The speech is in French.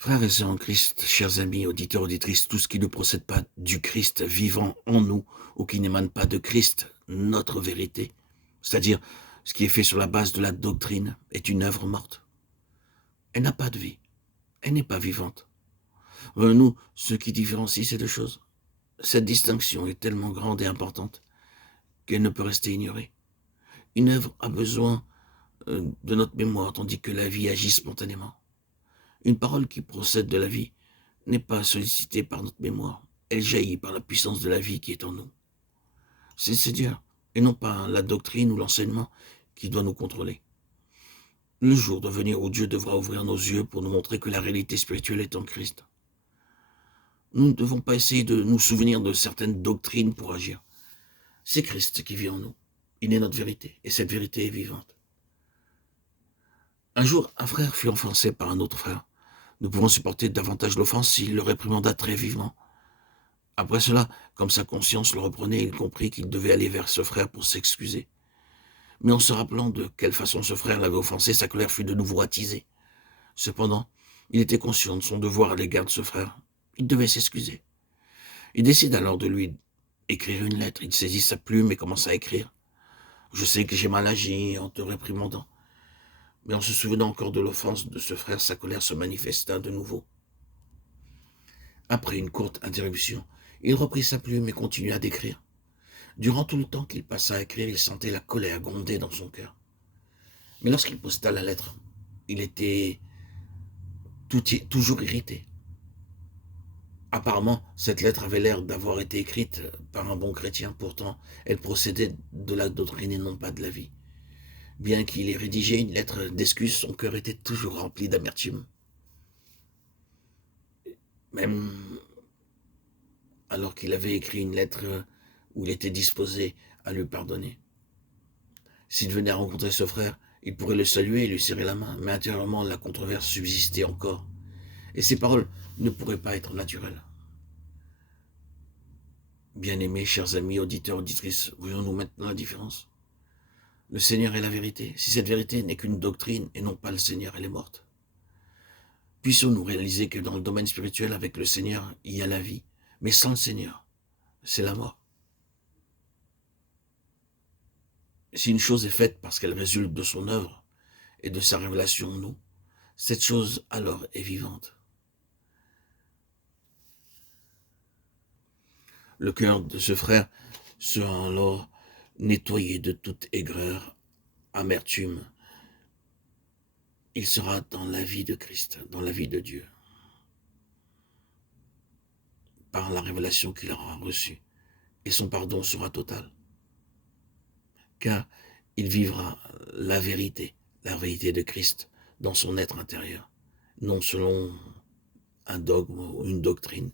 Frères et sœurs en Christ, chers amis, auditeurs, auditrices, tout ce qui ne procède pas du Christ vivant en nous ou qui n'émane pas de Christ, notre vérité, c'est-à-dire ce qui est fait sur la base de la doctrine, est une œuvre morte. Elle n'a pas de vie, elle n'est pas vivante. Nous, ce qui différencie ces deux choses, cette distinction est tellement grande et importante qu'elle ne peut rester ignorée. Une œuvre a besoin de notre mémoire, tandis que la vie agit spontanément. Une parole qui procède de la vie n'est pas sollicitée par notre mémoire. Elle jaillit par la puissance de la vie qui est en nous. C'est Dieu, et non pas la doctrine ou l'enseignement qui doit nous contrôler. Le jour doit venir où Dieu devra ouvrir nos yeux pour nous montrer que la réalité spirituelle est en Christ. Nous ne devons pas essayer de nous souvenir de certaines doctrines pour agir. C'est Christ qui vit en nous. Il est notre vérité, et cette vérité est vivante. Un jour, un frère fut offensé par un autre frère. Ne pouvant supporter davantage l'offense, il le réprimanda très vivement. Après cela, comme sa conscience le reprenait, il comprit qu'il devait aller vers ce frère pour s'excuser. Mais en se rappelant de quelle façon ce frère l'avait offensé, sa colère fut de nouveau attisée. Cependant, il était conscient de son devoir à l'égard de ce frère. Il devait s'excuser. Il décide alors de lui écrire une lettre. Il saisit sa plume et commença à écrire. « Je sais que j'ai mal agi en te réprimandant. » Mais en se souvenant encore de l'offense de ce frère, sa colère se manifesta de nouveau. Après une courte interruption, il reprit sa plume et continua d'écrire. Durant tout le temps qu'il passa à écrire, il sentait la colère gronder dans son cœur. Mais lorsqu'il posta la lettre, il était toujours irrité. Apparemment, cette lettre avait l'air d'avoir été écrite par un bon chrétien, pourtant elle procédait de la doctrine et non pas de la vie. Bien qu'il ait rédigé une lettre d'excuse, son cœur était toujours rempli d'amertume. Même alors qu'il avait écrit une lettre où il était disposé à lui pardonner. S'il venait à rencontrer ce frère, il pourrait le saluer et lui serrer la main, mais intérieurement la controverse subsistait encore, et ses paroles ne pourraient pas être naturelles. Bien-aimés, chers amis, auditeurs, auditrices, voyons-nous maintenant la différence? Le Seigneur est la vérité. Si cette vérité n'est qu'une doctrine et non pas le Seigneur, elle est morte. Puissions-nous réaliser que dans le domaine spirituel, avec le Seigneur, il y a la vie, mais sans le Seigneur, c'est la mort. Si une chose est faite parce qu'elle résulte de son œuvre et de sa révélation en nous, cette chose alors est vivante. Le cœur de ce frère sera alors nettoyé de toute aigreur, amertume. Il sera dans la vie de Christ, dans la vie de Dieu, par la révélation qu'il aura reçue, et son pardon sera total. Car il vivra la vérité de Christ dans son être intérieur, non selon un dogme ou une doctrine,